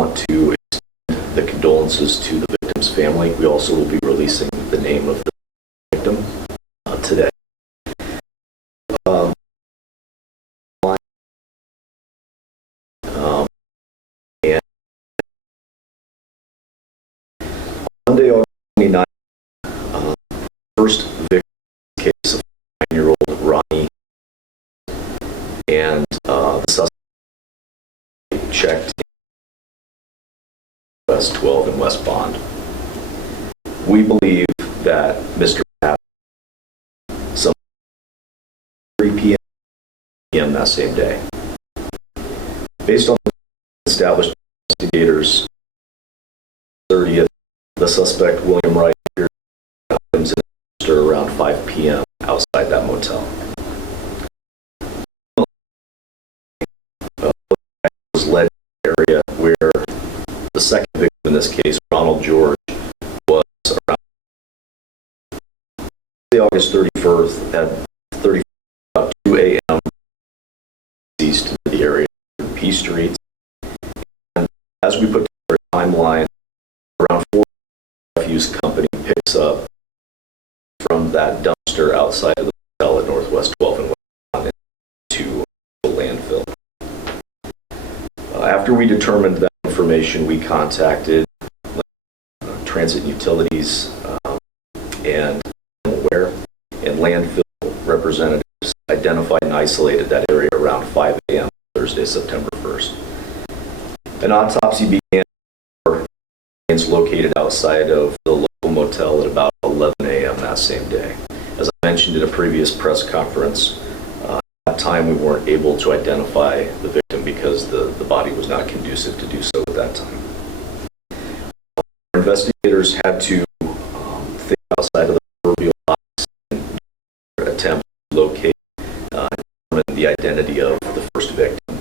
want to extend the condolences to the victim's family. We also will be releasing the name of the victim today. And Monday, August 29th, first victim case of 9-year-old Ronnie, and the suspect checked in West 12 and West Bond. We believe that Mr. Pat, some 3 p.m. that same day. Based on established investigators, 30th, the suspect, William Wright, items in around 5 p.m. outside that motel. Was led to the area where the second victim in this case, Ronald George, was around August 31st at about 2 a.m. east to the area of P Streets. And as we put together a timeline, around 4 refuse company picks up from that dumpster outside of the hotel at Northwest 12 and West to the landfill. After we determined that information, we contacted transit utilities and aware and landfill representatives, identified and isolated that area around 5 a.m. Thursday, September 1st. An autopsy began for remains located outside of the local motel at about 11 a.m. that same day. As I mentioned in a previous press conference, at that time we weren't able to identify the victim because the body was not conducive to do so at that time. Our investigators had to think outside of the proverbial box and attempt to locate and determine the identity of the first victim.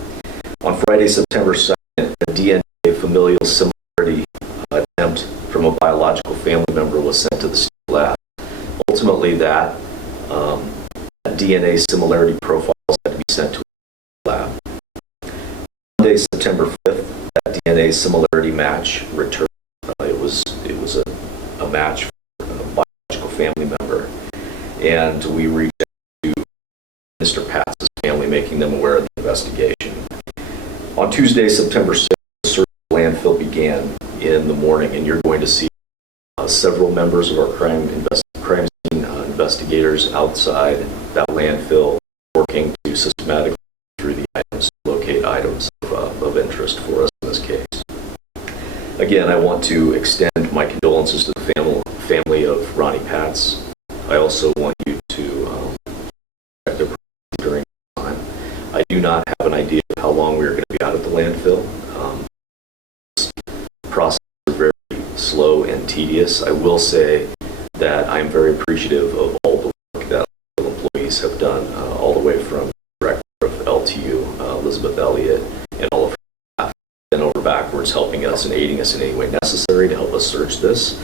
On Friday, September 2nd, a DNA familial similarity attempt from a biological family member was sent to the state lab. Ultimately, that DNA similarity profiles had to be sent to the lab. Monday, September 5th, that DNA similarity match returned. It was a match for a biological family member, and we reached out to Mr. Pat's family, making them aware of the investigation. On Tuesday, September 6th, the search of the landfill began in the morning, and you're going to see several members of our crime scene investigators outside that landfill working to systematically through the items, locate items of interest for us in this case. Again, I want to extend my condolences to the family of Ronnie Patz. I also want you to check their during this time. I do not have an idea of how long we are going to be out of the landfill. This process is very slow and tedious. I will say that I'm very appreciative of all the work that employees have done, all the way from the director of LTU, Elizabeth Elliott, and all of her staff, and over backwards helping us and aiding us in any way necessary to help us search this.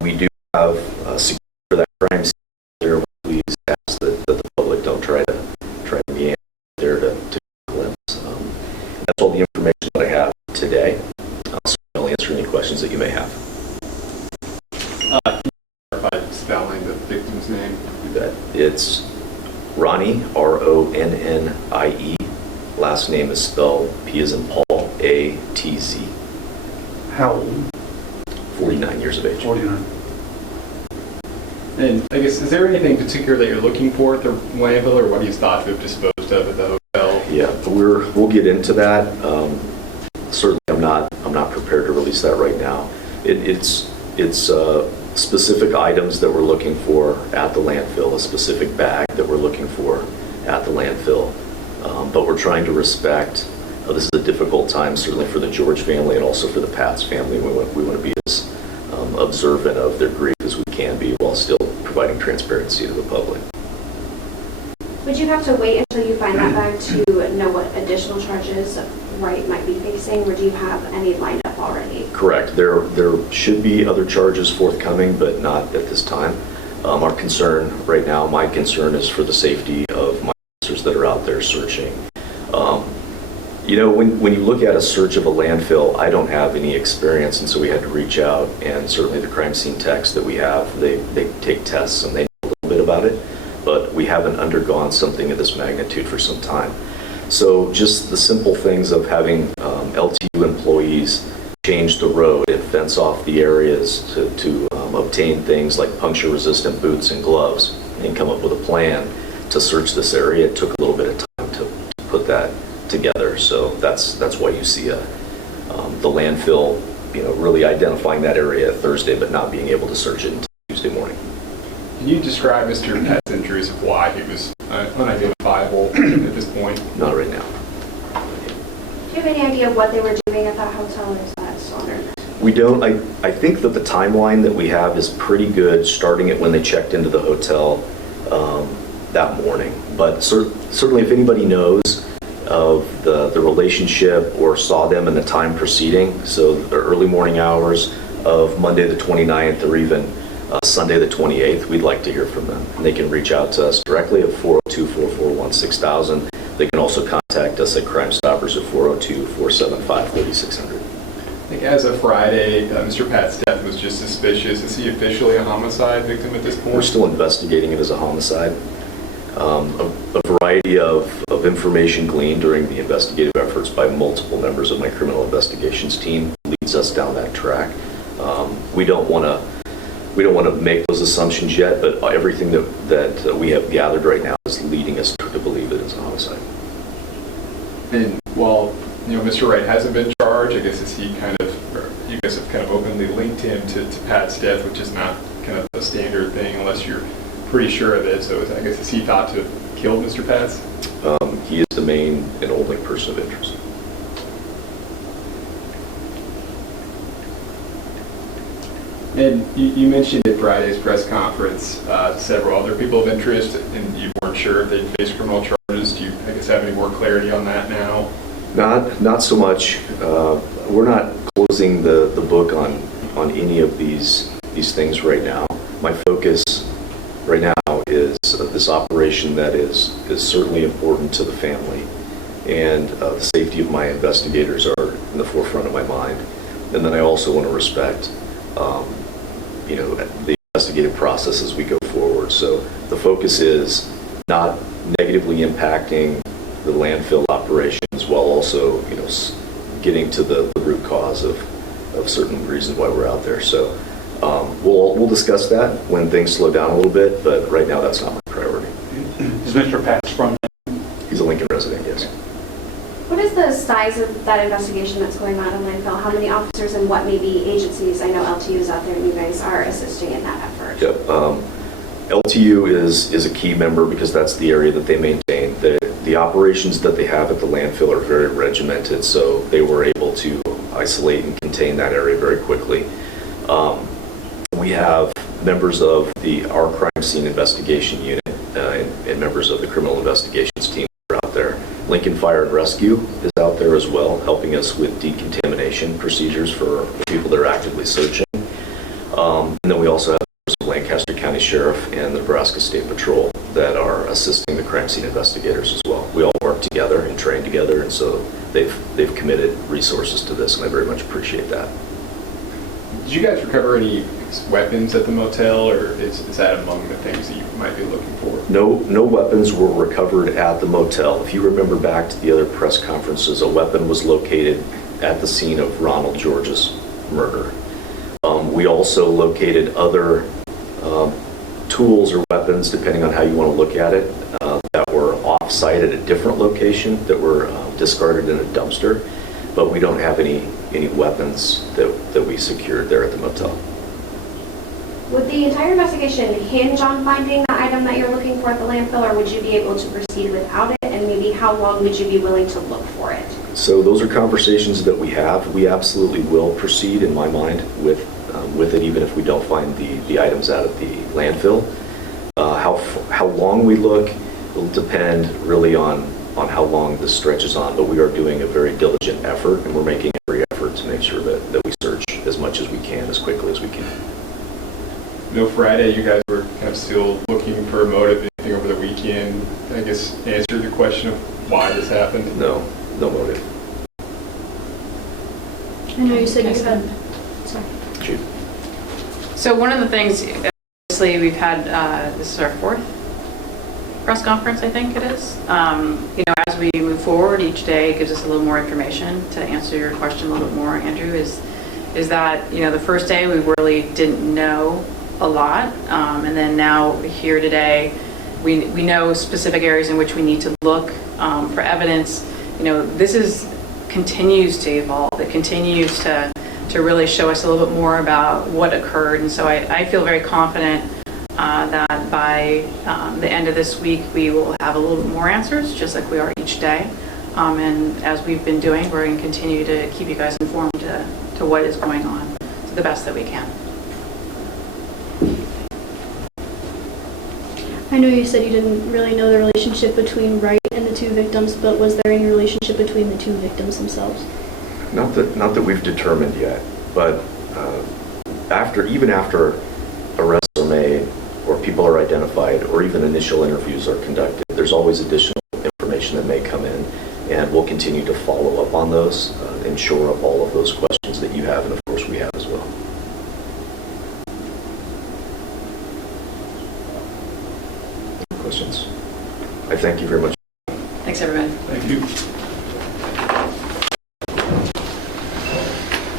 We do have security for that crime scene there. Please ask that the public don't try to be there to glimpse. That's all the information that I have today. I'll answer any questions that you may have. Can you clarify spelling the victim's name? You bet. It's Ronnie, R-O-N-N-I-E. Last name is spelled P as in Paul, A-T-Z. How old? 49 years of age. 49. And I guess, is there anything particular that you're looking for at the landfill, or what do you thought to have disposed of at the hotel? Yeah, we'll get into that. Certainly, I'm not prepared to release that right now. It's specific items that we're looking for at the landfill, a specific bag that we're looking for at the landfill. But we're trying to respect. This is a difficult time, certainly for the George family and also for the Pat's family. We want to be as observant of their grief as we can be, while still providing transparency to the public. Would you have to wait until you find that bag to know what additional charges Wright might be facing, or do you have any lined up already? Correct. There should be other charges forthcoming, but not at this time. Our concern right now, my concern, is for the safety of my officers that are out there searching. You know, when you look at a search of a landfill, I don't have any experience, and so we had to reach out, and certainly the crime scene techs that we have, they take tests and they know a little bit about it, but we haven't undergone something of this magnitude for some time. So just the simple things of having LTU employees change the road and fence off the areas to obtain things like puncture-resistant boots and gloves and come up with a plan to search this area, it took a little bit of time to put that together. So that's why you see the landfill, really identifying that area Thursday, but not being able to search it until Tuesday morning. Can you describe Mr. Pett's injuries of why he was unidentifiable at this point? Not right now. Do you have any idea what they were doing at that hotel, or is that still under? We don't. I think that the timeline that we have is pretty good, starting at when they checked into the hotel that morning. But certainly if anybody knows of the relationship or saw them in the time preceding, so the early morning hours of Monday the 29th or even Sunday the 28th, we'd like to hear from them. And they can reach out to us directly at 402-441-6000. They can also contact us at Crime Stoppers at 402-475-3600. I think as of Friday, Mr. Pett's death was just suspicious. Is he officially a homicide victim at this point? We're still investigating it as a homicide. A variety of information gleaned during the investigative efforts by multiple members of my criminal investigations team leads us down that track. We don't want to make those assumptions yet, but everything that we have gathered right now is leading us to believe it is a homicide. And while Mr. Wright hasn't been charged, I guess you guys have kind of openly linked him to Pat's death, which is not kind of a standard thing unless you're pretty sure of it. So I guess is he thought to have killed Mr. Pat's? He is the main and only person of interest. And you mentioned at Friday's press conference several other people of interest, and you weren't sure if they'd face criminal charges. Do you, I guess, have any more clarity on that now? Not so much. We're not closing the book on any of these things right now. My focus right now is this operation that is certainly important to the family, and the safety of my investigators are in the forefront of my mind. And then I also want to respect the investigative process as we go forward. So the focus is not negatively impacting the landfill operations while also, getting to the root cause of certain reasons why we're out there. So we'll discuss that when things slow down a little bit, but right now that's not my priority. Is Mr. Pat's from? He's a Lincoln resident, yes. What is the size of that investigation that's going on in landfill? How many officers and what maybe agencies? I know LTU is out there and you guys are assisting in that effort. Yep. LTU is a key member because that's the area that they maintain. The operations that they have at the landfill are very regimented, so they were able to isolate and contain that area very quickly. We have members of our crime scene investigation unit and members of the criminal investigations team are out there. Lincoln Fire and Rescue is out there as well, helping us with decontamination procedures for people that are actively searching. And then we also have members of Lancaster County Sheriff and the Nebraska State Patrol that are assisting the crime scene investigators as well. We all work together and train together, and so they've committed resources to this, and I very much appreciate that. Did you guys recover any weapons at the motel, or is that among the things that you might be looking for? No weapons were recovered at the motel. If you remember back to the other press conferences, a weapon was located at the scene of Ronald George's murder. We also located other tools or weapons, depending on how you want to look at it, that were off-site at a different location that were discarded in a dumpster, but we don't have any weapons that we secured there at the motel. Would the entire investigation hinge on finding the item that you're looking for at the landfill, or would you be able to proceed without it? And maybe how long would you be willing to look for it? So those are conversations that we have. We absolutely will proceed, in my mind, with it, even if we don't find the items out at the landfill. How long we look will depend really on how long this stretches on, but we are doing a very diligent effort, and we're making every effort to make sure that we search as much as we can, as quickly as we can. No, Friday you guys were kind of still looking for a motive, anything over the weekend, I guess, answer the question of why this happened? No, no motive. I know you said you had, sorry. Jude? So one of the things, obviously, we've had, this is our fourth press conference, I think it is. As we move forward, each day gives us a little more information. To answer your question a little bit more, Andrew, is that, the first day we really didn't know a lot. And then now here today, we know specific areas in which we need to look for evidence. This continues to evolve. It continues to really show us a little bit more about what occurred. And so I feel very confident that by the end of this week, we will have a little bit more answers, just like we are each day. And as we've been doing, we're going to continue to keep you guys informed to what is going on to the best that we can. I know you said you didn't really know the relationship between Wright and the two victims, but was there any relationship between the two victims themselves? Not that we've determined yet, but even after arrests are made, or people are identified, or even initial interviews are conducted, there's always additional information that may come in, and we'll continue to follow up on those and shore up all of those questions that you have, and of course we have as well. Questions? I thank you very much. Thanks, everybody. Thank you.